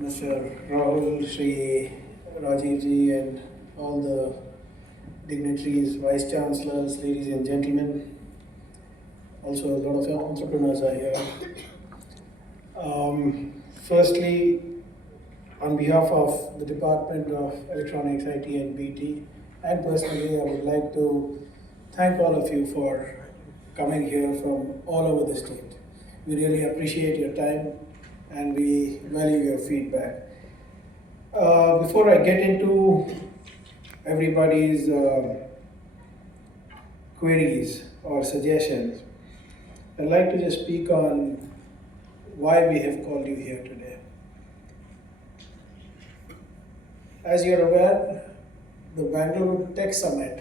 Mr. Rahul, Shri Rajiv ji, and all the dignitaries, vice chancellors, ladies and gentlemen. Also, a lot of entrepreneurs are here. Firstly, on behalf of the Department of Electronics, IT, and BT, and personally, I would like to thank all of you for coming here from all over the state. We really appreciate your time and we value your feedback. Before I get into everybody's queries or suggestions, I'd like to just speak on why we have called you here today. As you're aware, the Bangalore Tech Summit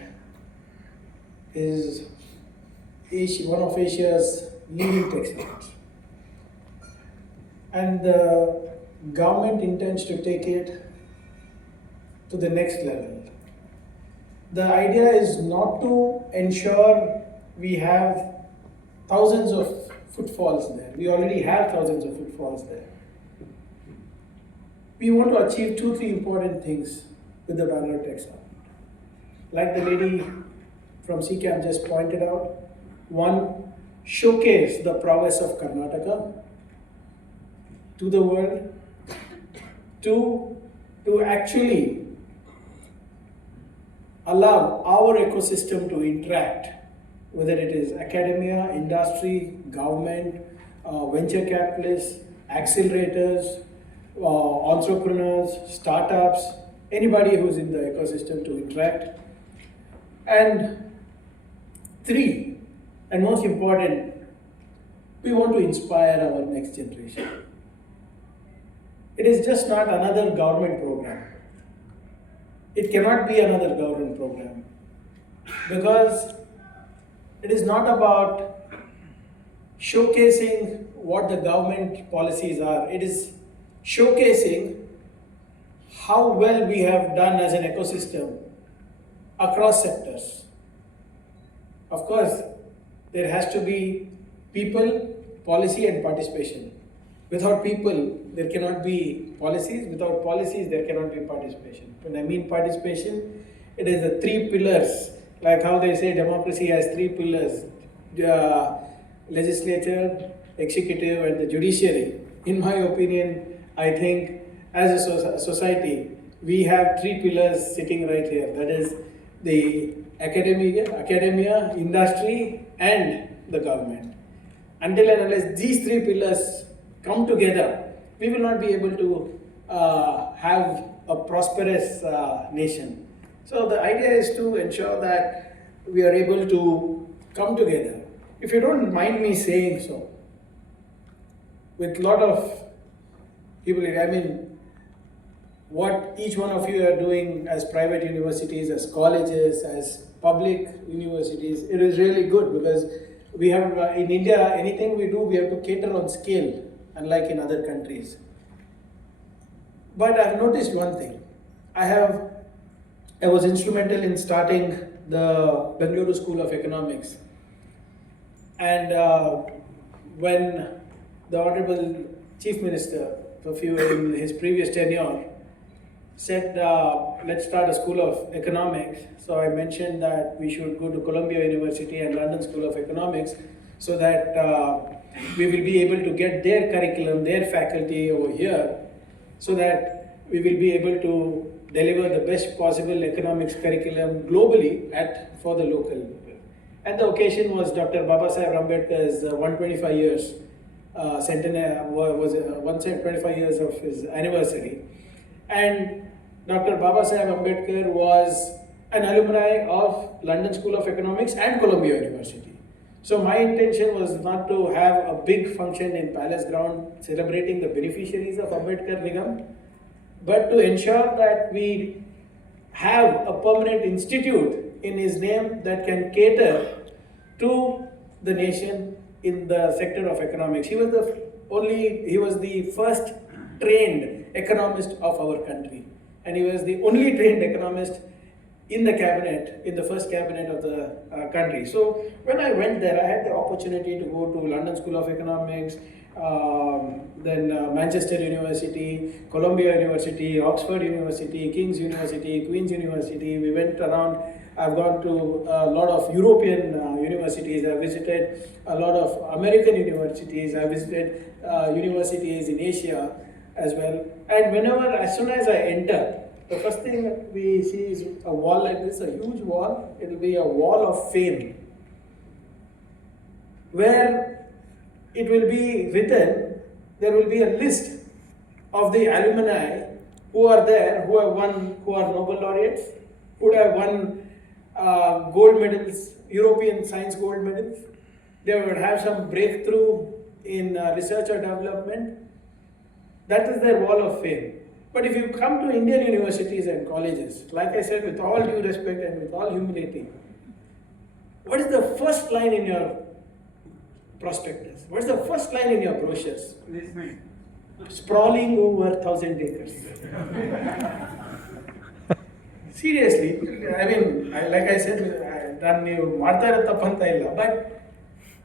is one of Asia's leading tech summits. And the government intends to take it to the next level. The idea is not to ensure we have thousands of footfalls there. We already have thousands of footfalls there. We want to achieve 2-3 important things with the Bangalore Tech Summit. Like the lady from CCAM just pointed out, one, showcase the prowess of Karnataka to the world. Two, to actually allow our ecosystem to interact, whether it is academia, industry, government, venture capitalists, accelerators, entrepreneurs, startups, anybody who's in the ecosystem to interact. And three, and most important, we want to inspire our next generation. It is just not another government program. It cannot be another government program because it is not about showcasing what the government policies are. It is showcasing how well we have done as an ecosystem across sectors. Of course, there has to be people, policy, and participation. Without people, there cannot be policies. Without policies, there cannot be participation. When I mean participation, it is the 3 pillars, like how they say democracy has 3 pillars, legislature, executive, and the judiciary. In my opinion, I think as a society, we have 3 pillars sitting right here. That is the academia, industry, and the government. Until and unless these 3 pillars come together, we will not be able to have a prosperous nation. So the idea is to ensure that we are able to come together. If you don't mind me saying so, with a lot of people, I mean, what each one of you are doing as private universities, as colleges, as public universities, it is really good because we have, in India, anything we do, we have to cater on scale, unlike in other countries. But I've noticed one thing. I was instrumental in starting the Bengaluru School of Economics. And when the Honorable Chief Minister, in his previous tenure, said, let's start a School of Economics. So I mentioned that we should go to Columbia University and London School of Economics so that we will be able to get their curriculum, their faculty over here, so that we will be able to deliver the best possible economics curriculum globally for the local people. And the occasion was Dr. Babasaheb Ambedkar's 125 years centenary, was 125 years of his anniversary. And Dr. Babasaheb Ambedkar was an alumni of London School of Economics and Columbia University. So my intention was not to have a big function in Palace Ground celebrating the beneficiaries of Ambedkar Nigam, but to ensure that we have a permanent institute in his name that can cater to the nation in the sector of economics. He was the first trained economist of our country, and he was the only trained economist in the cabinet, in the first cabinet of the country. So when I went there, I had the opportunity to go to London School of Economics, then Manchester University, Columbia University, Oxford University, King's University, Queen's University. We went around. I've gone to a lot of European universities. I visited a lot of American universities. I visited universities in Asia as well. And as soon as I enter, the first thing we see is a wall like this, a huge wall. It will be a wall of fame, where it will be written, there will be a list of the alumni who are there, who are Nobel laureates, who have won gold medals, European science gold medals. They would have some breakthrough in research or development. That is their wall of fame. But if you come to Indian universities and colleges, like I said, with all due respect and with all humility, what is the first line in your prospectus? What is the first line in your brochures? Sprawling over 1,000 acres. Seriously, I mean, like I said, but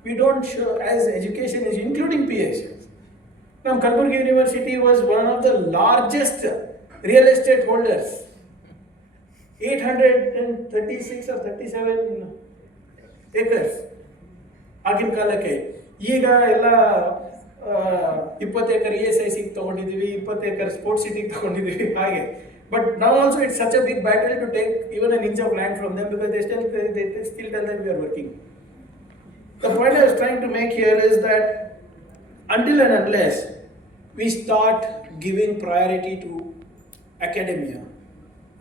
we don't show, as education is including PhDs. Now, Kalburgi University was one of the largest real estate holders. 836 or 37 acres. ಆಗಿನ ಕಾಲಕ್ಕೆ ಈಗ ಎಲ್ಲ 20 ಎಕರೆ ESIC ತಗೊಂಡಿದ್ದೀವಿ, 20 ಎಕರೆ sports ಸಿಟಿಗೆ ತಗೊಂಡಿದ್ದೀವಿ ಹಾಗೆ. But now also it's such a big battle to take even an inch of land from them, because they still tell them we are working. The point I was trying to make here is that until and unless we start giving priority to academia,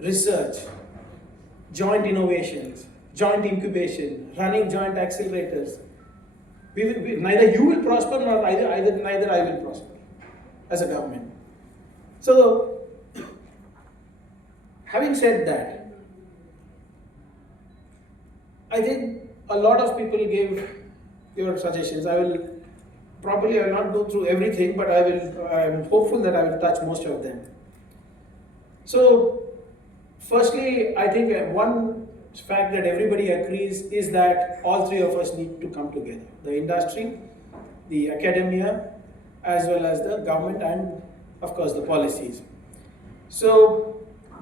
research, joint innovations, joint incubation, running joint accelerators, neither you will prosper nor neither I will prosper as a government. So, having said that, I think a lot of people gave your suggestions. I will not go through everything, but I am hopeful that I will touch most of them. So, firstly, I think one fact that everybody agrees is that all three of us need to come together. The industry, the academia, as well as the government and, of course, the policies. So,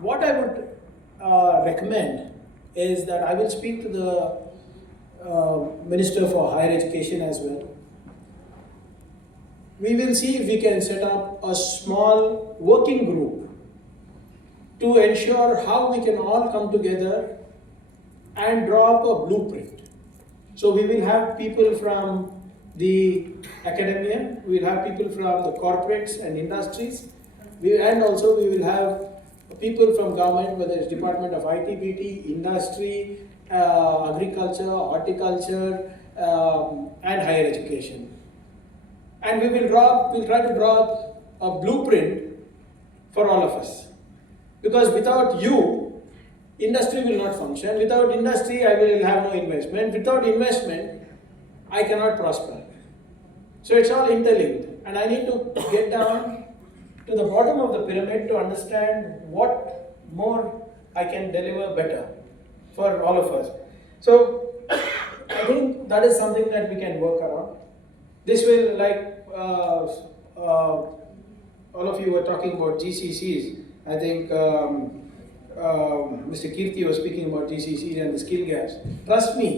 what I would recommend is that I will speak to the Minister for Higher Education as well. We will see if we can set up a small working group to ensure how we can all come together and draw up a blueprint. So we will have people from the academia, we will have people from the corporates and industries, and also we will have people from government, whether it's Department of IT/BT, industry, agriculture, horticulture, and higher education. And we'll try to draw up a blueprint for all of us. Because without you, industry will not function. Without industry, I will have no investment. Without investment, I cannot prosper. So it's all interlinked. And I need to get down to the bottom of the pyramid to understand what more I can deliver better for all of us. So I think that is something that we can work around. This will, like all of you were talking about GCCs. I think Mr. Kirti was speaking about GCCs and the skill gaps. Trust me,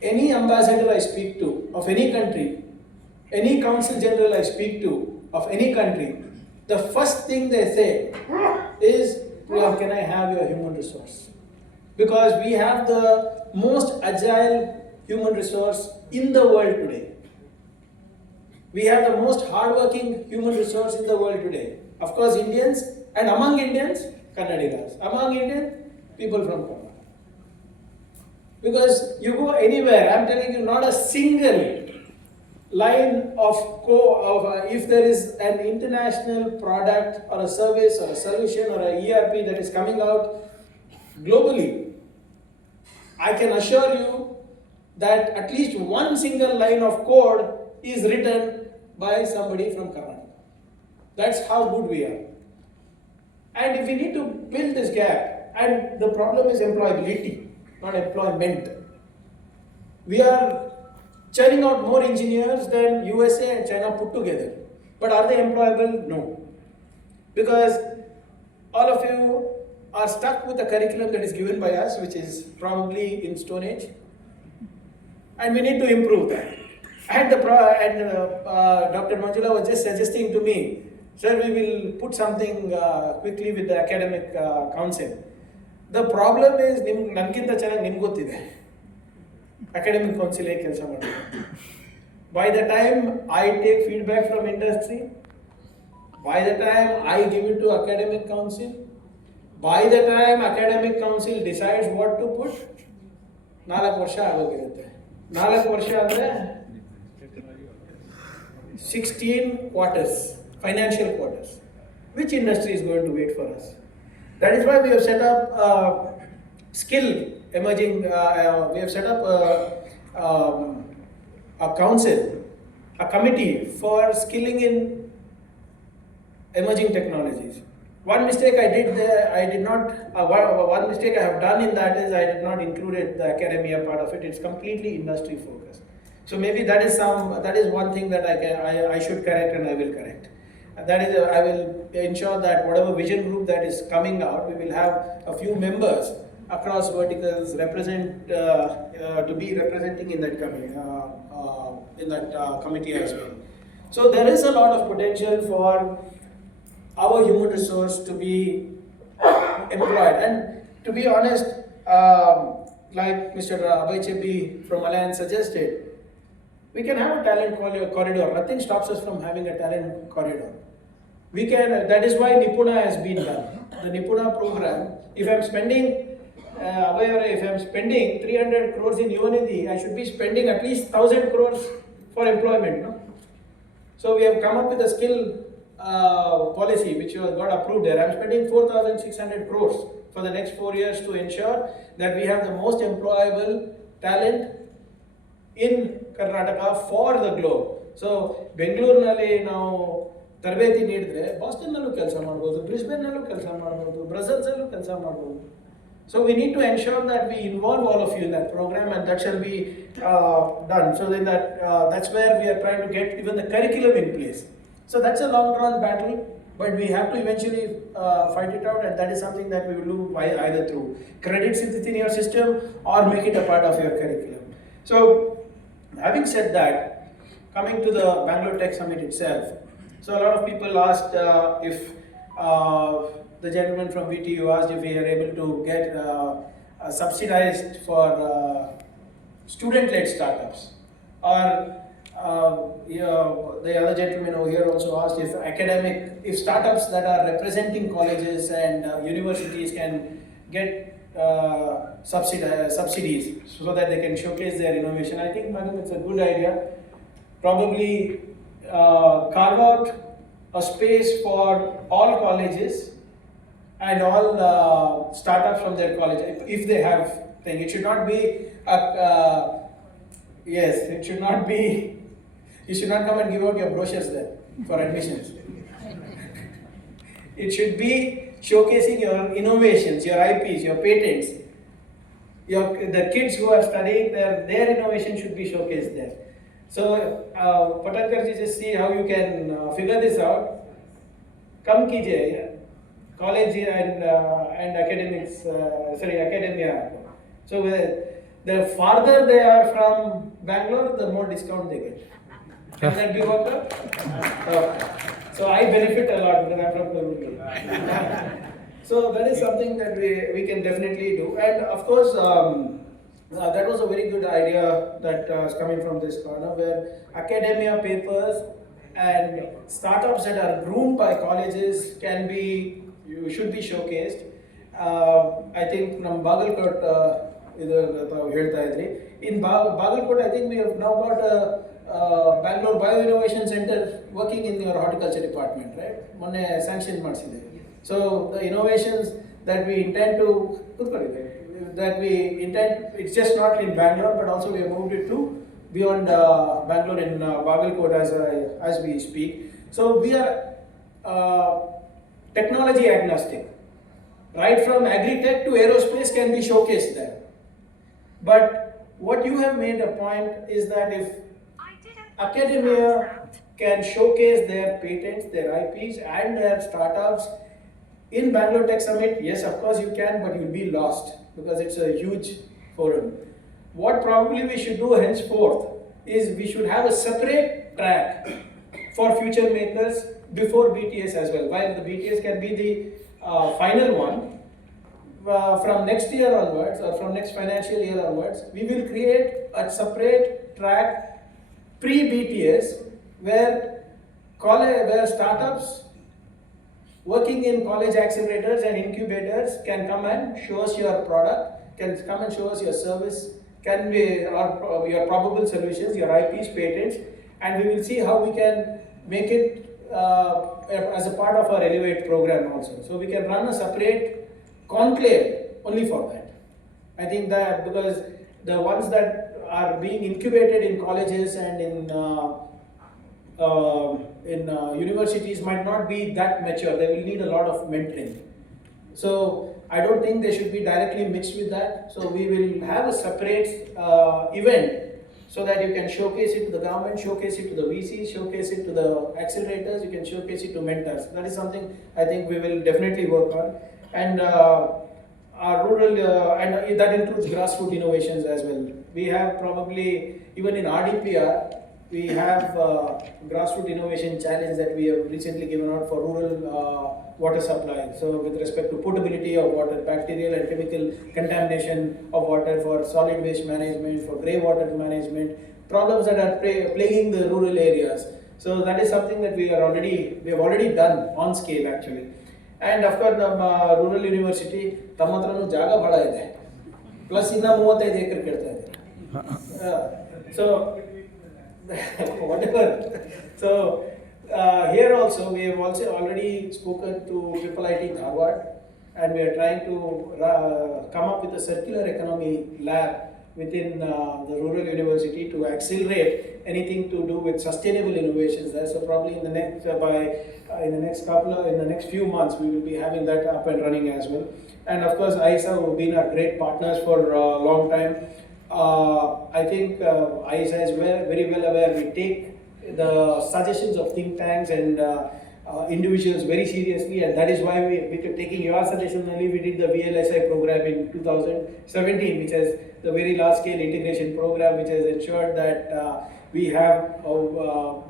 any ambassador I speak to of any country, any consul general I speak to of any country, the first thing they say is, can I have your human resource? Because we have the most agile human resource in the world today. We have the most hardworking human resource in the world today. Of course, Indians, and among Indians, Kannadigas. Among Indians, people from Kannada. Because you go anywhere, I'm telling you, not a single line of if there is an international product or a service or a solution or a ERP that is coming out globally, I can assure you that at least one single line of code is written by somebody from Karnataka. That's how good we are. And if we need to fill this gap, and the problem is employability, not employment. We are churning out more engineers than USA and China put together. But are they employable? No. Because all of you are stuck with the curriculum that is given by us, which is probably in Stone Age. And we need to improve that. And Dr. Manjula was just suggesting to me, sir, we will put something quickly with the academic council. The problem is, nankinta chanaಗಿ ನಿಮ್ಗೆ ಗೊತ್ತಿದೆ academic council ಹೇಗೆ ಕೆಲಸ ಮಾಡ್ತಾರೆ. By the time I take feedback from industry, by the time I give it to academic council, by the time academic council decides what to put, 4 ವರ್ಷ ಆಗೋಗಿರುತ್ತೆ. 4 ವರ್ಷ ಅಂದರೆ 16 quarters, financial quarters. Which industry is going to wait for us? That is why we have set up skill emerging, we have set up a council, a committee for skilling in emerging technologies. One mistake I did there, one mistake I have done in that is I did not include the academia part of it. It's completely industry focused. So maybe that is one thing that I should correct, and I will correct. That is, I will ensure that whatever vision group that is coming out, we will have a few members across verticals to be representing in that committee as well. So there is a lot of potential for our human resource to be employed. And to be honest, like Mr. Abhay Chebi from Alliance suggested, we can have a talent corridor. Nothing stops us from having a talent corridor. We can. That is why Nipuna has been done. The Nipuna program. If I'm spending, if I'm spending 300 crores in Yunidhi, I should be spending at least 1,000 crores for employment. No? So we have come up with a skill policy which got approved there. I'm spending 4,600 crores for the next 4 years to ensure that we have the most employable talent in Karnataka for the globe. So ಬೆಂಗಳೂರಿನಲ್ಲಿ ನಾವು ತರಬೇತಿ ನೀಡಿದ್ರೆ ಬಾಸ್ಟನ್ನಲ್ಲೂ ಕೆಲಸ ಮಾಡ್ಬೋದು, ಬ್ರಿಸ್ಬೇನ್ನಲ್ಲೂ ಕೆಲಸ ಮಾಡ್ಬೋದು, ಬ್ರಸೆಲ್ಸಲ್ಲೂ ಕೆಲಸ ಮಾಡ್ಬೋದು. So we need to ensure that we involve all of you in that program, and that shall be done. So then that's where we are trying to get even the curriculum in place. So that's a long drawn battle, but we have to eventually fight it out, and that is something that we will do either through credits in your system or make it a part of your curriculum. So having said that, coming to the Bangalore Tech Summit itself, so a lot of people asked if the gentleman from VTU asked if we are able to get subsidized for student-led startups, or the other gentleman over here also asked if startups that are representing colleges and universities can get subsidies so that they can showcase their innovation. I think, madam, it's a good idea. Probably carve out a space for all colleges and all startups from their college, if they have thing. It should not be it should not be. You should not come and give out your brochures there for admissions. It should be showcasing your innovations, your IPs, your patents. The kids who are studying their innovation should be showcased there. So, Patankarji, just see how you can figure this out. Come kijiye, college and academics, academia. So, the farther they are from Bangalore, the more discount they get. Can that be worked out? So I benefit a lot because I'm from Kurungi. So that is something that we can definitely do. And of course, that was a very good idea that is coming from this corner, where academia papers and startups that are groomed by colleges should be showcased. I think from Bagalkot, in Bagalkot, I think we have now got a Bangalore Bio Innovation Center working in your horticulture department, right? Monne sanction madside. So the innovations that we intend, it's just not in Bangalore, but also we have moved it to beyond Bangalore in Bagalkot as we speak. So we are technology agnostic. Right from agri-tech to aerospace can be showcased there. But what you have made a point is that if academia can showcase their patents, their IPs, and their startups in Bangalore Tech Summit. Yes, of course you can, but you'll be lost because it's a huge forum. What probably we should do henceforth is we should have a separate track for future makers before BTS as well. While the BTS can be the final one, from next year onwards or from next financial year onwards, we will create a separate track pre-BTS where startups working in college accelerators and incubators can come and show us your product, can come and show us your service, can be or your probable solutions, your IPs, patents, and we will see how we can make it as a part of our Elevate program also. So we can run a separate conclave only for that. I think that because the ones that are being incubated in colleges and in universities might not be that mature. They will need a lot of mentoring. So I don't think they should be directly mixed with that. So we will have a separate event so that you can showcase it to the government, showcase it to the VCs, showcase it to the accelerators, you can showcase it to mentors. That is something I think we will definitely work on. And our rural, and that includes grassroots innovations as well. We have probably, even in RDPR, we have grassroots innovation challenge that we have recently given out for rural water supply. So with respect to potability of water, bacterial and chemical contamination of water, for solid waste management, for grey water management, problems that are plaguing the rural areas. So that is something that we have already done on scale actually. And of course, rural university, ತಮ್ಮ ಹತ್ರನೂ ಜಾಗ ಬಹಳ ಇದೆ, plus ಇನ್ನ 35 ಎಕರೆ ಕೇಳ್ತಾ ಇದೆ. So whatever. So here also we have also already spoken to GCPIT Dharwad, and we are trying to come up with a circular economy lab within the rural university to accelerate anything to do with sustainable innovations there. So probably in the next few months we will be having that up and running as well. And of course ISA have been our great partners for a long time. I think ISA is very well aware. We take the suggestions of think tanks and individuals very seriously, and that is why we taking your suggestion only, we did the VLSI program in 2017, which is the very large scale integration program, which has ensured that we have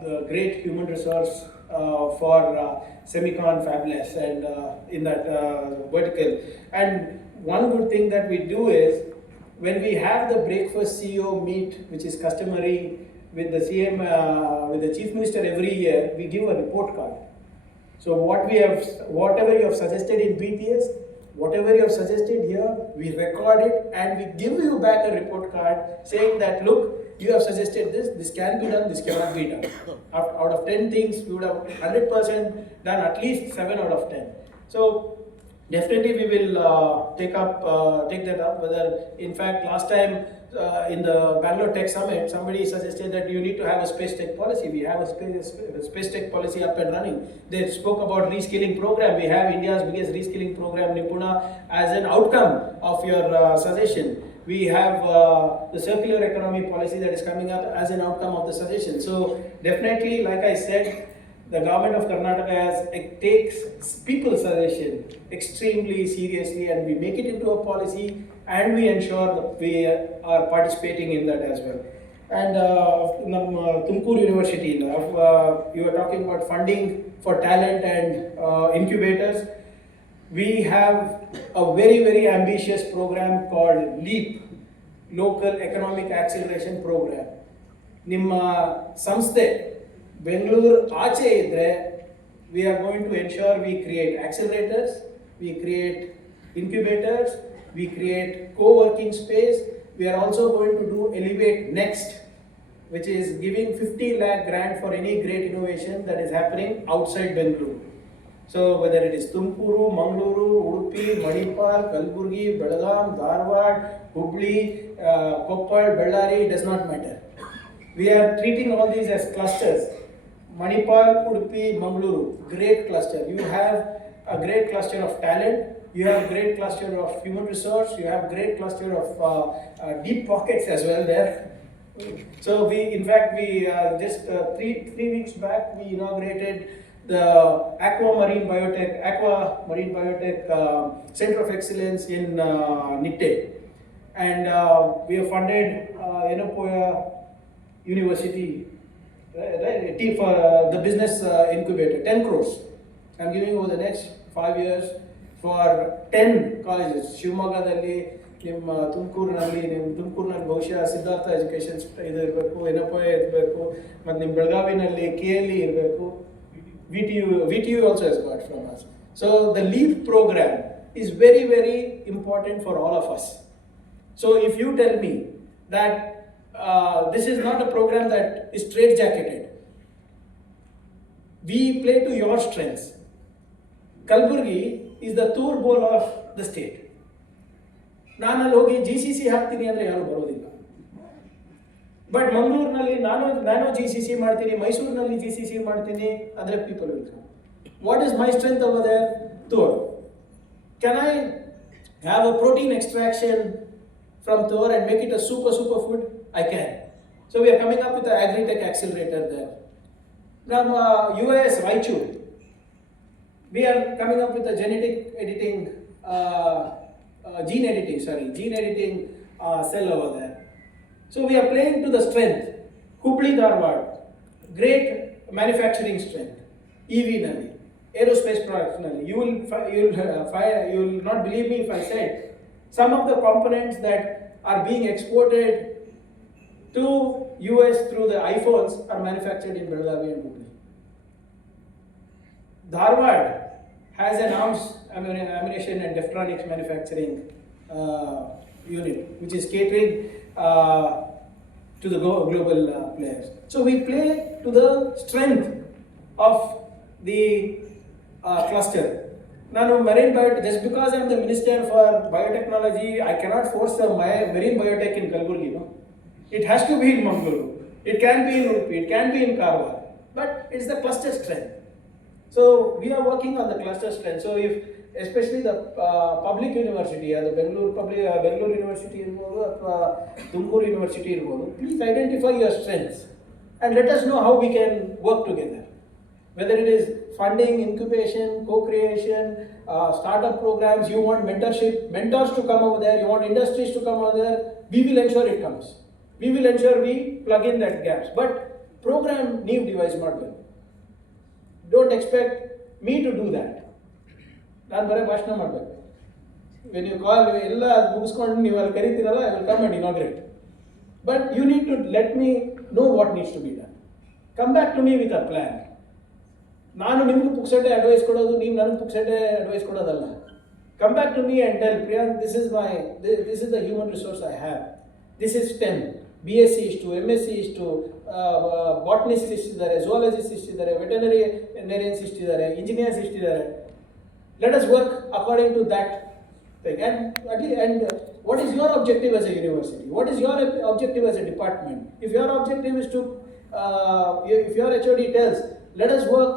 the great human resource for semicon fabless and in that vertical. And one good thing that we do is, when we have the breakfast CEO meet, which is customary with the CM, with the Chief Minister every year, we give a report card. So whatever you have suggested in BTS, whatever you have suggested here, we record it and we give you back a report card saying that, look, you have suggested this can be done, this cannot be done. Out of 10 things, we would have 100% done at least 7 out of 10. So definitely we will take that up. Whether, in fact, last time in the Bangalore Tech Summit, somebody suggested that you need to have a space tech policy. We have a space tech policy up and running. They spoke about reskilling program. We have India's biggest reskilling program, Nipuna, as an outcome of your suggestion. We have the circular economy policy that is coming up as an outcome of the suggestion. So definitely, like I said, the government of Karnataka takes people's suggestion extremely seriously, and we make it into a policy, and we ensure that we are participating in that as well. And Tumkur University, you are talking about funding for talent and incubators. We have a very ambitious program called LEAP, Local Economic Acceleration Program. Nimma samsthe Bengaluru ಆಚೆ ಇದ್ರೆ, we are going to ensure we create accelerators, we create incubators, we create co-working space. We are also going to do Elevate Next, which is giving 50 lakh grant for any great innovation that is happening outside Bengaluru. So whether it is Tumkuru, Mangaluru, Udupi, Manipal, Kalburgi, Belgaum, Dharwad, Hubli, Koppal, Bellary, it does not matter. We are treating all these as clusters. Manipal, Udupi, Mangaluru, great cluster. You have a great cluster of talent, you have a great cluster of human resource, you have a great cluster of deep pockets as well there. So in fact, we just three weeks back, we inaugurated the Aqua Marine Biotech Center of Excellence in Nitte, and we have funded Yenopoya University, right, for the business incubator, 10 crores. I'm giving over the next 5 years for 10 colleges. Shivamoggadalli, ನಿಮ್ಮ ತುಮಕೂರಿನಲ್ಲಿ ಬಹುಶಃ Siddhartha educations ಇದು ಇರಬೇಕು, ಎನಪೋಯ ಇರಬೇಕು, ಮತ್ತು ನಿಮ್ಮ ಬೆಳಗಾವಿನಲ್ಲಿ KLE ಇರಬೇಕು, VTU also has got from us. So the LEAP program is very, very important for all of us. So if you tell me that this is not a program that is straight-jacketed, we play to your strengths. Kalburgi is the tour bowl of the state. ನಾನು ಅಲ್ಲಿ ಹೋಗಿ GCC ಹಾಕ್ತೀನಿ ಅಂದರೆ ಯಾರು ಬರೋದಿಲ್ಲ. But ಮಂಗಳೂರಿನಲ್ಲಿ ನಾನು GCC ಮಾಡ್ತೀನಿ, ಮೈಸೂರಿನಲ್ಲಿ GCC ಮಾಡ್ತೀನಿ, ಅಂದರೆ people will come. What is my strength over there? Tour. Can I have a protein extraction from Thor and make it a super food? I can. So we are coming up with the agri-tech accelerator there. From US Raichur, we are coming up with a gene editing cell over there. So we are playing to the strength. Hubli Dharwad, great manufacturing strength. EV nalli, aerospace products nalli. You will not believe me if I say some of the components that are being exported to US through the iPhones are manufactured in Belagavi and Hubli. Dharwad has an arms ammunition and electronics manufacturing unit, which is catering to the global players. So we play to the strength of the cluster. Now, marine biotech, just because I am the minister for biotechnology, I cannot force the marine biotech in Kalburgi. No? It has to be in Mangaluru. It can be in Udupi. It can be in Karwar. But it's the cluster strength. So we are working on the cluster strength. So if especially the public university, the Bangalore University or Tumkur University, please identify your strengths and let us know how we can work together. Whether it is funding, incubation, co-creation, startup programs, you want mentorship, mentors to come over there, you want industries to come over there, we will ensure it comes. We will ensure we plug in that gaps. But program new device model. Don't expect me to do that. ನಾನು ಬರೀ ಭಾಷಣ ಮಾಡಬೇಕು. When you call ಎಲ್ಲ ಮುಗಿಸ್ಕೊಂಡು ನೀವು ಅಲ್ಲಿ ಕರಿತೀರಲ್ಲ, I will come and inaugurate. But you need to let me know what needs to be done. Come back to me with a plan. ನಾನು ನಿಮ್ಗೆ ಪುಕ್ಸಟೆ ಅಡ್ವೈಸ್ ಕೊಡೋದು, ನೀವು ನನಗೆ ಪುಕ್ಸಟೆ ಅಡ್ವೈಸ್ ಕೊಡೋದಲ್ಲ. Come back to me and tell Priyank, this is the human resource I have. This is 10. BSc ಇಷ್ಟು, MSc ಇಷ್ಟು, ಬಾಟ್ನಿಸ್ಟ್ ಇಷ್ಟಿದ್ದಾರೆ, ಝುವಾಲಜಿಸ್ಟ್ ಇಷ್ಟಿದ್ದಾರೆ, ವೆಟರ್ನರಿಯನ್ಸ್ ಇಷ್ಟಿದ್ದಾರೆ, ಇಂಜಿನಿಯರ್ಸ್ ಇಷ್ಟಿದ್ದಾರೆ. Let us work according to that thing. And what is your objective as a university? What is your objective as a department? If your objective is to, if your HOD tells, let us work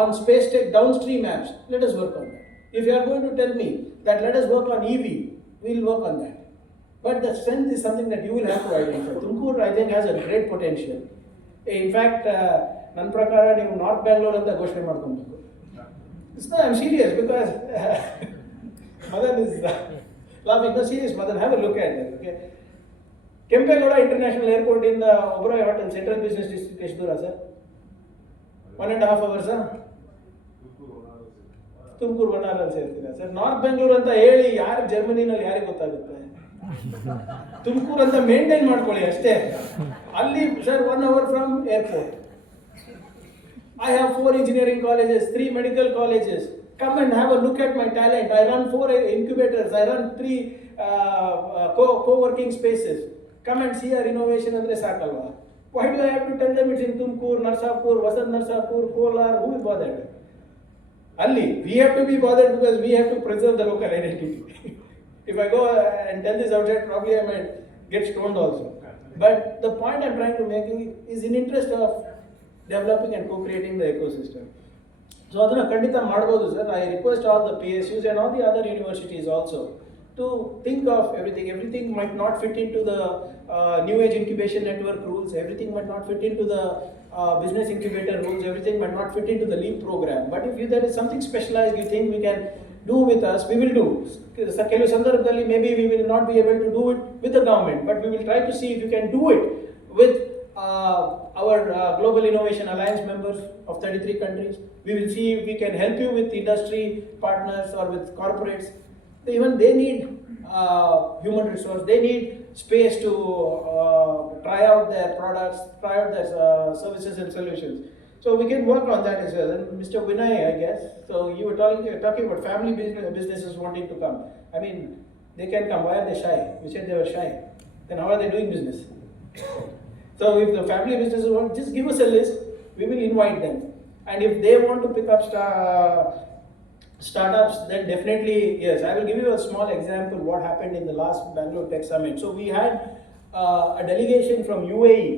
on space tech downstream apps, let us work on that. If you are going to tell me that let us work on EV, we will work on that. But the strength is something that you will have to identify. Tumkur, I think, has a great potential. In fact, ನನ್ನ ಪ್ರಕಾರ ನೀವು north Bangalore ಅಂತ ಘೋಷಣೆ ಮಾಡ್ಕೊಬೇಕು. No, I'm serious because Madan is laughing. No, serious, Madan, have a look at it. Okay. Kempegowda International Airport in the Oberoi Hotel, Central Business District, Eshdura, sir. 1.5 hours, sir. Tumakuru 1 hour ಸೇರ್ತೀರಾ sir? North Bengaluru ಅಂತ ಹೇಳಿ ಯಾರು ಜರ್ಮನಿನಲ್ಲಿ ಯಾರಿಗೆ ಗೊತ್ತಾಗುತ್ತೆ? ತುಮಕೂರು ಅಂತ maintain ಮಾಡ್ಕೊಳ್ಳಿ ಅಷ್ಟೇ. ಅಲ್ಲಿ sir 1 hour from airport. I have 4 engineering colleges, 3 medical colleges. Come and have a look at my talent. I run 4 incubators. I run 3 co-working spaces. Come and see our innovation andre sakalva. Why do I have to tell them it's in Tumkur, Narsapur, Vasant Narsapur, Kolar? Who is bothered? Alli, we have to be bothered because we have to preserve the local identity. If I go and tell this outside, probably I might get stoned also. But the point I'm trying to make is in interest of developing and co-creating the ecosystem. So adana kandita ಮಾಡಬಹುದು sir. I request all the PSUs and all the other universities also to think of everything. Everything might not fit into the new age incubation network rules. Everything might not fit into the business incubator rules. Everything might not fit into the LEAP program. But if there is something specialized you think we can do with us, we will do. ಕೆಲವು ಸಂದರ್ಭದಲ್ಲಿ maybe we will not be able to do it with the government, but we will try to see if you can do it with our Global Innovation Alliance members of 33 countries. We will see if we can help you with industry partners or with corporates. Even they need human resource, they need space to try out their products, try out their services and solutions. So we can work on that as well. And Mr. Vinay, I guess, so you were talking about family businesses wanting to come. I mean, they can come. Why are they shy? You said they were shy. Then how are they doing business? So if the family businesses want, just give us a list. We will invite them. And if they want to pick up startups, then definitely yes. I will give you a small example what happened in the last Bangalore Tech Summit. So we had a delegation from UAE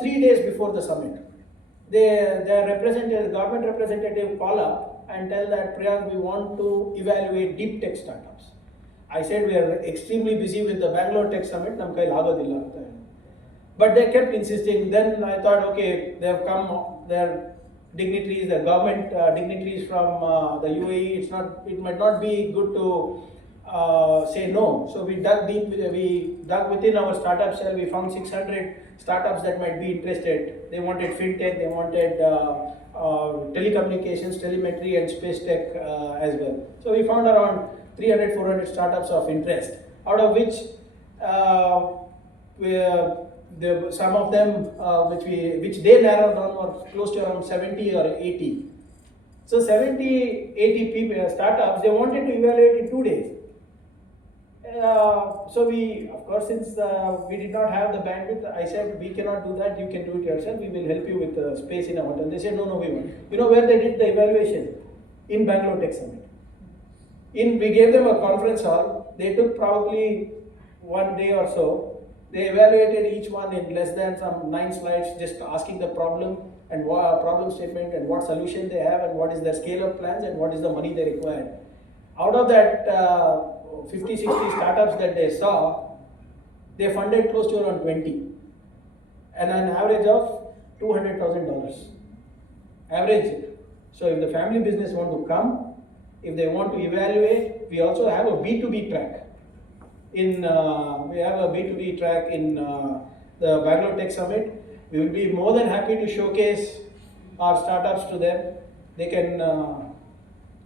3 days before the summit. Their representative, government representative, call up and tell that Priyank, we want to evaluate deep tech startups. I said we are extremely busy with the Bangalore Tech Summit. Nam kail agodilla anta. But they kept insisting. Then I thought, okay, they have come. Their dignitaries, the government dignitaries from the UAE. It might not be good to say no. So we dug deep. We dug within our startup cell. We found 600 startups that might be interested. They wanted fintech. They wanted telecommunications, telemetry, and space tech as well. So we found around 300, 400 startups of interest. Out of which some of them which they narrowed down were close to around 70 or 80. So 70, 80 people, startups, they wanted to evaluate in 2 days. So we, of course, since we did not have the bandwidth, I said we cannot do that. You can do it yourself. We will help you with the space in our hotel. They said no, we won't. You know where they did the evaluation? In Bangalore Tech Summit. We gave them a conference hall. They took probably 1 day or so. They evaluated each one in less than some 9 slides, just asking the problem and problem statement and what solution they have and what is their scale-up plans and what is the money they require. Out of that 50, 60 startups that they saw, they funded close to around 20 and an average of $200,000. Average. So if the family business want to come, if they want to evaluate, we also have a B2B track. We have a B2B track in the Bangalore Tech Summit. We will be more than happy to showcase our startups to them. They can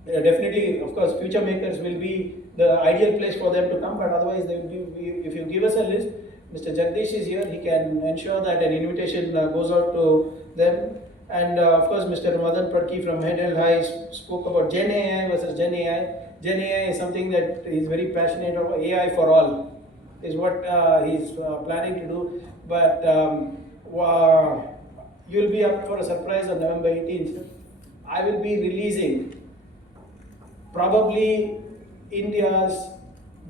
definitely, of course, future makers will be the ideal place for them to come. But otherwise, they will be, if you give us a list, Mr. Jagdish is here. He can ensure that an invitation goes out to them. And of course, Mr. Madan Pradki from Head High spoke about Gen AI versus Gen AI. Gen AI is something that he's very passionate about. AI for all is what he's planning to do. But you'll be up for a surprise on November 18th. I will be releasing probably India's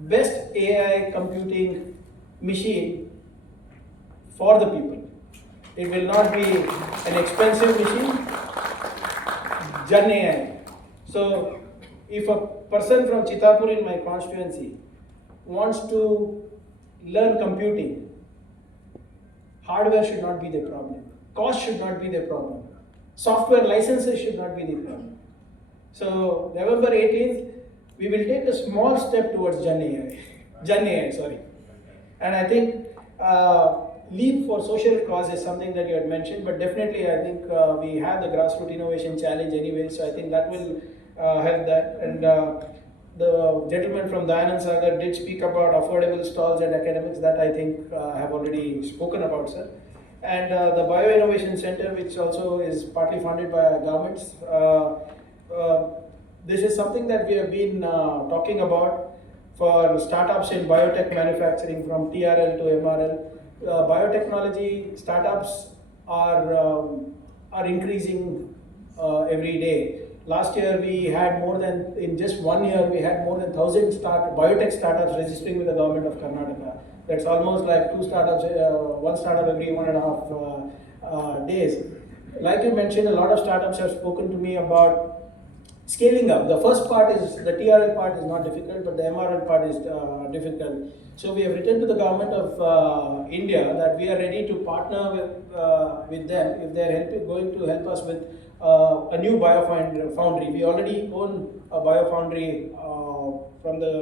best AI computing machine for the people. It will not be an expensive machine. Gen AI. So if a person from Chitapur in my constituency wants to learn computing, hardware should not be the problem. Cost should not be the problem. Software licenses should not be the problem. So November 18th, we will take a small step towards Gen AI, sorry. And I think Leap for Social Cause is something that you had mentioned, but definitely I think we have the Grassroots Innovation Challenge anyway, so I think that will help that. And the gentleman from Dayanand Sagar did speak about affordable stalls and academics, that I think I have already spoken about, sir. And the Bio Innovation Center, which also is partly funded by our governments. This is something that we have been talking about for startups in biotech manufacturing from TRL to MRL. Biotechnology startups are increasing every day. Last year we had in just 1 year, we had more than 1,000 biotech startups registering with the government of Karnataka. That's almost like 2 startups, 1 startup every 1.5 days. Like you mentioned, a lot of startups have spoken to me about scaling up. The first part is, the TRL part is not difficult, but the MRL part is difficult. So we have written to the government of India that we are ready to partner with them if they are going to help us with a new biofoundry. We already own a biofoundry from the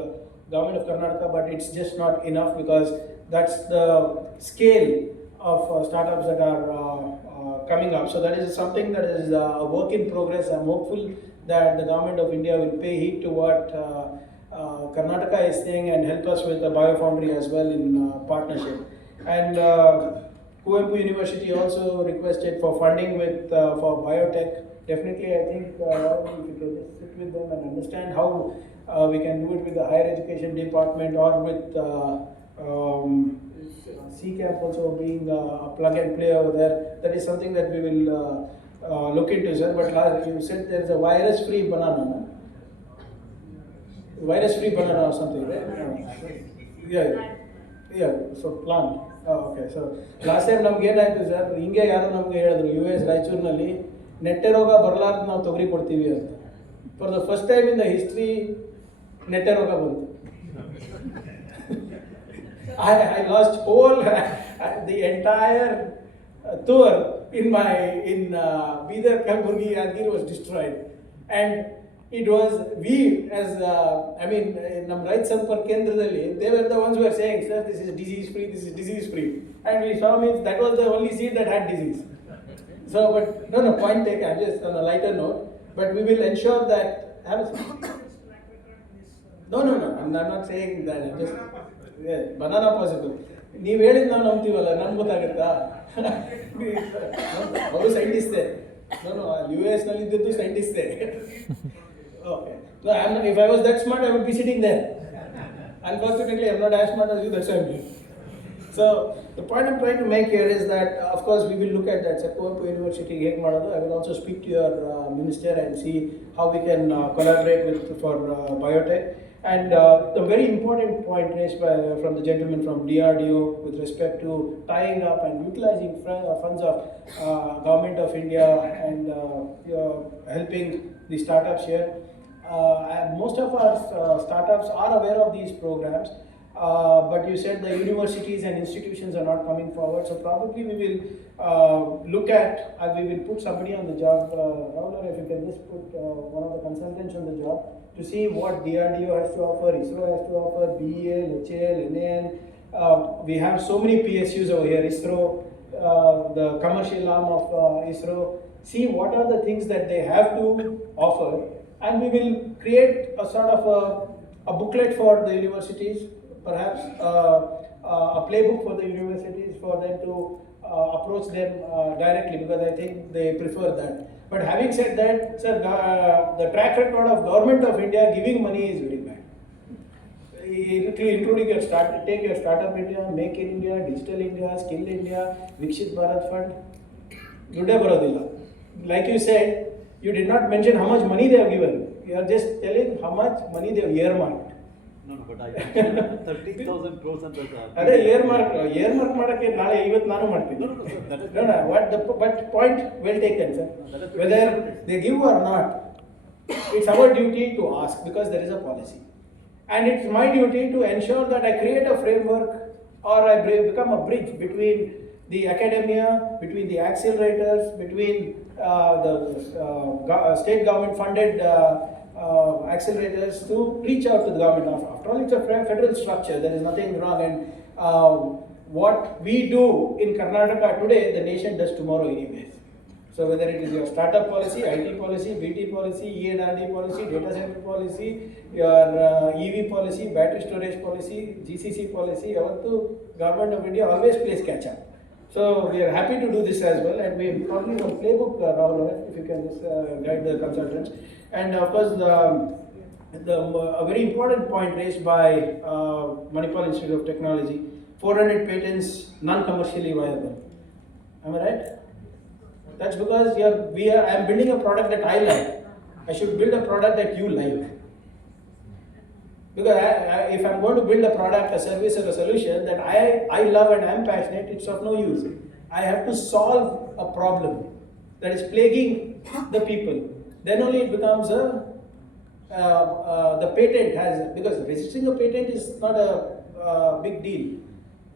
government of Karnataka, but it's just not enough because that's the scale of startups that are coming up. So that is something that is a work in progress. I'm hopeful that the government of India will pay heed to what Karnataka is saying and help us with the biofoundry as well in partnership. And Kuvempu University also requested for funding with for biotech. Definitely, I think if you can just sit with them and understand how we can do it with the higher education department or with CCAP also being a plug and play over there. That is something that we will look into, sir. But you said there is a virus-free banana, no? Virus-free banana or something, right? Yeah. So plant. Okay. So last time ನಮ್ಗೆ ಏನಾಯ್ತು sir, ಹಿಂಗೆ ಯಾರೋ ನಮ್ಗೆ ಹೇಳಿದ್ರು US ರಾಯಚೂರಿನಲ್ಲಿ ನೆಟ್ಟೆ ರೋಗ ಬರಲಾರ್ದು ನಾವು ತೊಗರಿ ಕೊಡ್ತೀವಿ ಅಂತ. For the first time in the history ನೆಟ್ಟೆ ರೋಗ ಬಂತು. I lost whole the entire tour in Bidar, Kalburgi, Yadgir was destroyed, and it was we as Nam Right Sampark Kendradalli, they were the ones who were saying, sir, this is disease free, this is disease free, and we saw means that was the only seed that had disease. So, but no, point taken. I'm just on a lighter note, but we will ensure that. No, I'm not saying that. I'm just banana possible. ನೀವು ಹೇಳಿದ್ ನಾವು ನಂಬ್ತೀವಲ್ಲ, ನಮ್ಗೆ ಗೊತ್ತಾಗುತ್ತಾ? ಅವರು ಸೈಂಟಿಸ್ಟೇ. US ನಲ್ಲಿ ಇದ್ದದ್ದು ಸೈಂಟಿಸ್ಟೇ. Okay. No, if I was that smart, I would be sitting there. Unfortunately, I'm not as smart as you. That's why I'm here. So the point I'm trying to make here is that, of course, we will look at that. Kuvempu University, I will also speak to your minister and see how we can collaborate for biotech. And the very important point raised from the gentleman from DRDO with respect to tying up and utilizing funds of government of India and helping the startups here. Most of our startups are aware of these programs. But you said the universities and institutions are not coming forward, so probably we will look at, we will put somebody on the job, Rahul, if you can just put one of the consultants on the job to see what DRDO has to offer, ISRO has to offer, BEL, HAL, NAN. We have so many PSUs over here, ISRO, the commercial arm of ISRO. See what are the things that they have to offer, and we will create a sort of a booklet for the universities, perhaps a playbook for the universities for them to approach them directly, because I think they prefer that. But having said that, sir, the track record of government of India giving money is very bad. Including your take your Startup India, Make in India, Digital India, Skill India, Vikshit Bharat Fund, Dude Baradilla. Like you said, you did not mention how much money they have given. You are just telling how much money they have earmarked. No, but I 30,000 crores ಅಂತ ಅದೇ earmark ಮಾಡಕ್ಕೆ ನಾಳೆ ಇವತ್ತು ನಾನು ಮಾಡ್ತೀನಿ. But point well taken, sir. Whether they give or not, it's our duty to ask because there is a policy, and it's my duty to ensure that I create a framework or I become a bridge between the academia, between the accelerators, between the state government funded accelerators to reach out to the government. After all, it's a federal structure. There is nothing wrong. And what we do in Karnataka today, the nation does tomorrow anyways. So whether it is your startup policy, IT policy, BT policy, E&RD policy, data center policy, your EV policy, battery storage policy, GCC policy, the government of India always plays catch up. So we are happy to do this as well, and we probably have a playbook, Rahul, if you can just guide the consultants. And of course, a very important point raised by Manipal Institute of Technology: 400 patents non-commercially viable. Am I right? That's because I am building a product that I like. I should build a product that you like. Because if I'm going to build a product, a service, or a solution that I love and I'm passionate, it's of no use. I have to solve a problem that is plaguing the people. Then only it becomes a the patent has, because registering a patent is not a big deal,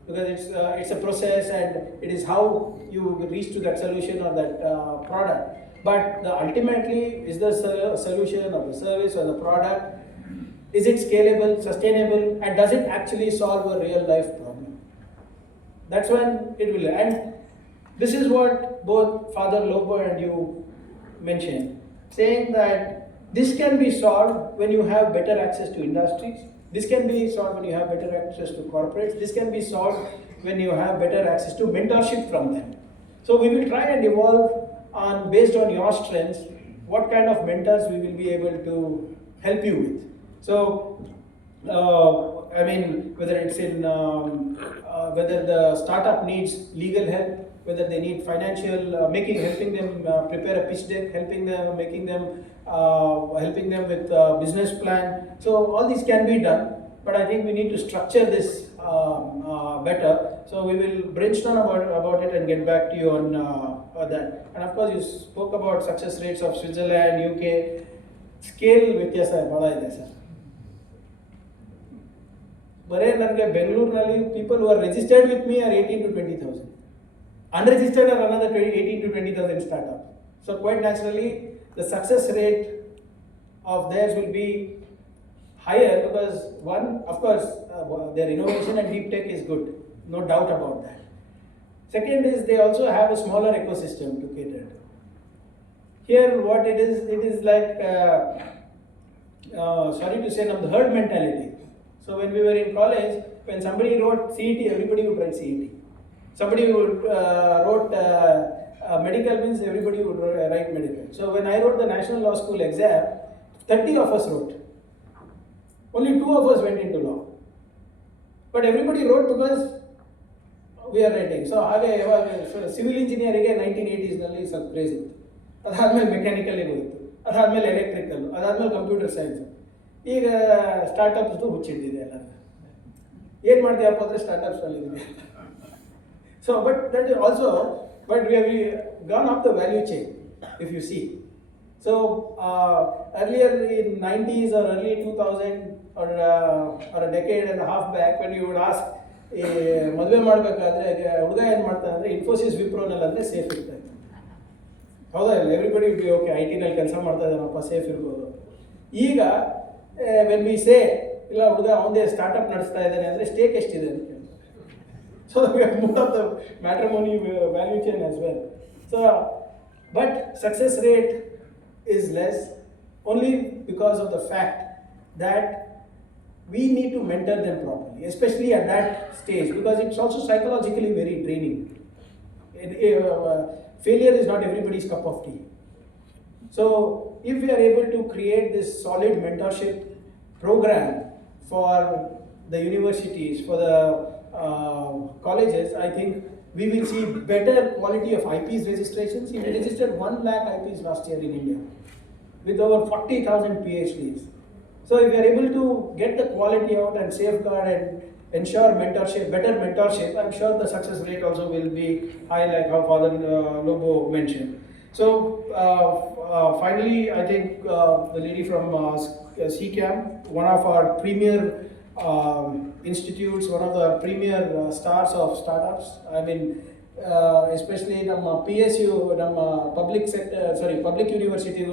because it's a process and it is how you reach to that solution or that product. But ultimately, is the solution or the service or the product, is it scalable, sustainable, and does it actually solve a real life problem? That's when it will. And this is what both Father Lobo and you mentioned, saying that this can be solved when you have better access to industries. This can be solved when you have better access to corporates. This can be solved when you have better access to mentorship from them. So we will try and evolve on, based on your strengths, what kind of mentors we will be able to help you with. So, I mean, whether it's in, whether the startup needs legal help, whether they need financial, helping them prepare a pitch deck, helping them with business plan. So all these can be done, but I think we need to structure this better. So we will brainstorm about it and get back to you on that. And of course, you spoke about success rates of Switzerland, UK. Scale ವ್ಯತ್ಯಾಸ ಬಹಳ ಇದೆ sir. ಬರೇ ನನಗೆ ಬೆಂಗಳೂರಿನಲ್ಲಿ people who are registered with me are 18 to 20,000. Unregistered are another 18 to 20,000 startups. So quite naturally, the success rate of theirs will be higher because one, of course, their innovation and deep tech is good, no doubt about that. Second is they also have a smaller ecosystem to cater to. Here, what it is like, sorry to say, the herd mentality. So when we were in college, when somebody wrote CET, everybody would write CET. Somebody would wrote medical means everybody would write medical. So when I wrote the National Law School exam, 30 of us wrote. Only 2 of us went into law. But everybody wrote because we are writing. So civil engineering 1980s ನಲ್ಲಿ ಸ್ವಲ್ಪ craze ಇತ್ತು. ಅದಾದ್ಮೇಲೆ ಮೆಕ್ಯಾನಿಕಲಿಗೆ ಹೋಯಿತು, ಅದಾದ್ಮೇಲೆ electrical, ಅದಾದ್ಮೇಲೆ computer science. ಈಗ ಸ್ಟಾರ್ಟಪ್ಸ್ದು ಹುಚ್ಚಿಟ್ಟಿದೆ ಎಲ್ಲ. ಏನು ಮಾಡ್ತೀಯಪ್ಪ ಅಂದರೆ ಸ್ಟಾರ್ಟಪ್ಸ್ ಅಲ್ಲಿ ಇದೆ. So, but that is also, but we have gone up the value chain, if you see. So, earlier in 90s or early 2000 or a decade and a half back, when you would ask, ಮದುವೆ ಮಾಡಬೇಕಾದ್ರೆ ಹುಡುಗ ಏನು ಮಾಡ್ತಾನೆ ಅಂದರೆ ಇನ್ಫೋಸಿಸ್ ವಿಪ್ರೋನಲ್ಲಿ ಅಂದರೆ safe ಇರ್ತಾ ಇತ್ತು. ಹೌದಾ ಇಲ್ಲ, ಎವ್ರಿಬಡಿ ಬಿ ಓಕೆ, ಐ ಟಿನಲ್ಲಿ ಕೆಲಸ ಮಾಡ್ತಾ ಇದ್ದಾನಪ್ಪ, ಸೇಫ್ ಇರ್ಬೋದು. ಈಗ ವೆನ್ ವಿ ಸೇ ಇಲ್ಲ ಹುಡುಗ ಅವನದೇ ಸ್ಟಾರ್ಟಪ್ ನಡೆಸ್ತಾ ಇದ್ದಾನೆ ಅಂದರೆ ಸ್ಟೇಕ್ ಎಷ್ಟಿದೆ ಅಂತ ಕೇಳ್ತಾರೆ. So we have moved up the matrimony value chain as well. So, but success rate is less only because of the fact that we need to mentor them properly, especially at that stage, because it's also psychologically very draining. Failure is not everybody's cup of tea. So if we are able to create this solid mentorship program for the universities, for the colleges, I think we will see better quality of IPs registrations. We registered 1 lakh IPs last year in India with over 40,000 PhDs. So if we are able to get the quality out and safeguard and ensure mentorship, better mentorship, I'm sure the success rate also will be high, like how Father Lobo mentioned. So finally, I think the lady from CCAM, one of our premier institutes, one of the premier stars of startups. I mean, especially ನಮ್ಮ PSU, ನಮ್ಮ public university,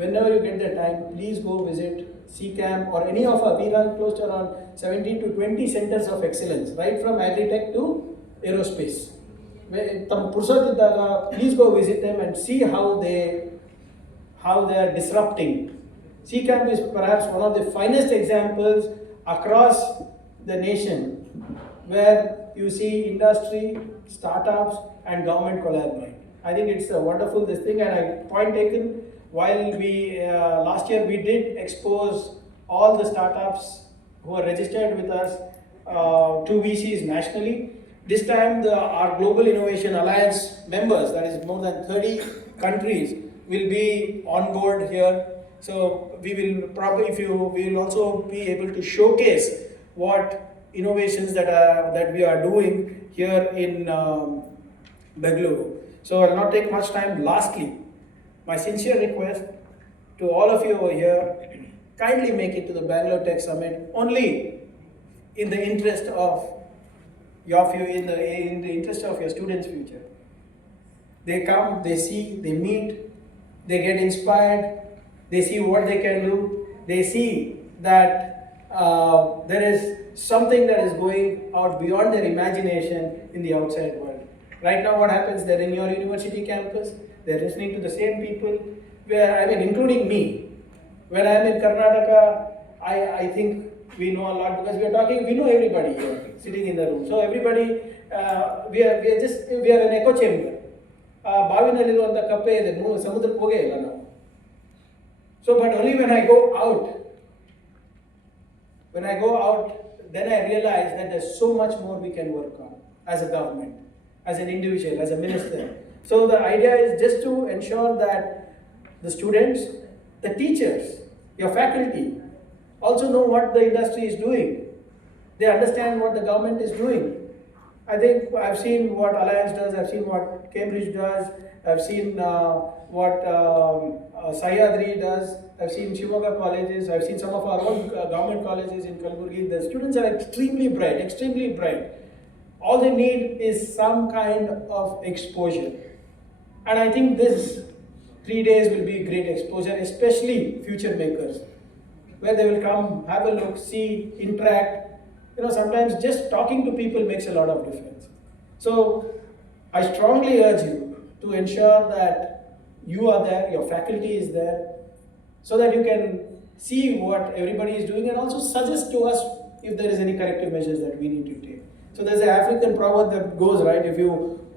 whenever you get the time, please go visit CCAM or any of our, we run close to around 17 to 20 centers of excellence, right from agri-tech to aerospace. ತಮ್ಮ ಪುರ್ಸೊತ್ತಿದ್ದಾಗ please go visit them and see how they are disrupting. CCAM is perhaps one of the finest examples across the nation where you see industry, startups and government collaborate. I think it's a wonderful thing, and point taken, while we last year we did expose all the startups who are registered with us to VCs nationally. This time our Global Innovation Alliance members, that is more than 30 countries, will be on board here. So we will probably, we will also be able to showcase what innovations that we are doing here in Bengaluru. So I'll not take much time. Lastly, my sincere request to all of you over here, kindly make it to the Bangalore Tech Summit only in the interest of in the interest of your students' future. They come, they see, they meet, they get inspired, they see what they can do, they see that there is something that is going out beyond their imagination in the outside world. Right now what happens, they're in your university campus, they're listening to the same people, including me. When I'm in Karnataka, I think we know a lot because we know everybody here sitting in the room. So everybody, we are an echo chamber. ಬಾವಿನಲ್ಲಿರುವಂಥ ಕಪ್ಪೆ ಇದೆ, ಸಮುದ್ರಕ್ಕೆ ಹೋಗೇ ಇಲ್ಲ ನಾವು. So, but only when I go out, then I realize that there's so much more we can work on as a government, as an individual, as a minister. So the idea is just to ensure that the students, the teachers, your faculty also know what the industry is doing. They understand what the government is doing. I think I've seen what Alliance does, I've seen what Cambridge does, I've seen what Sahyadri does, I've seen Shivaga colleges, I've seen some of our own government colleges in Kalburgi. The students are extremely bright. All they need is some kind of exposure. And I think this 3 days will be great exposure, especially future makers, where they will come, have a look, see, interact. Sometimes just talking to people makes a lot of difference. So I strongly urge you to ensure that you are there, your faculty is there, so that you can see what everybody is doing and also suggest to us if there is any corrective measures that we need to take. So there's an African proverb that goes, right, if you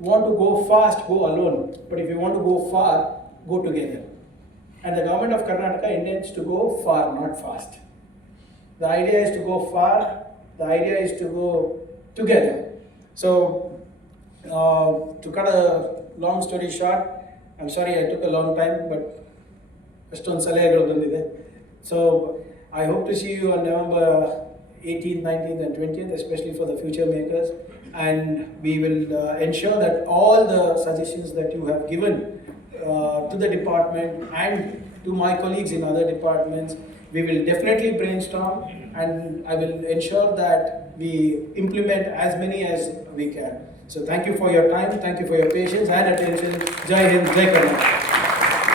want to go fast, go alone. But if you want to go far, go together. And the government of Karnataka intends to go far, not fast. The idea is to go far. The idea is to go together. So, to cut a long story short, I'm sorry I took a long time, but so I hope to see you on November 18th, 19th and 20th, especially for the future makers. And we will ensure that all the suggestions that you have given to the department and to my colleagues in other departments, we will definitely brainstorm, and I will ensure that we implement as many as we can. So thank you for your time, thank you for your patience and attention. Jai Hind, Jai Karnataka.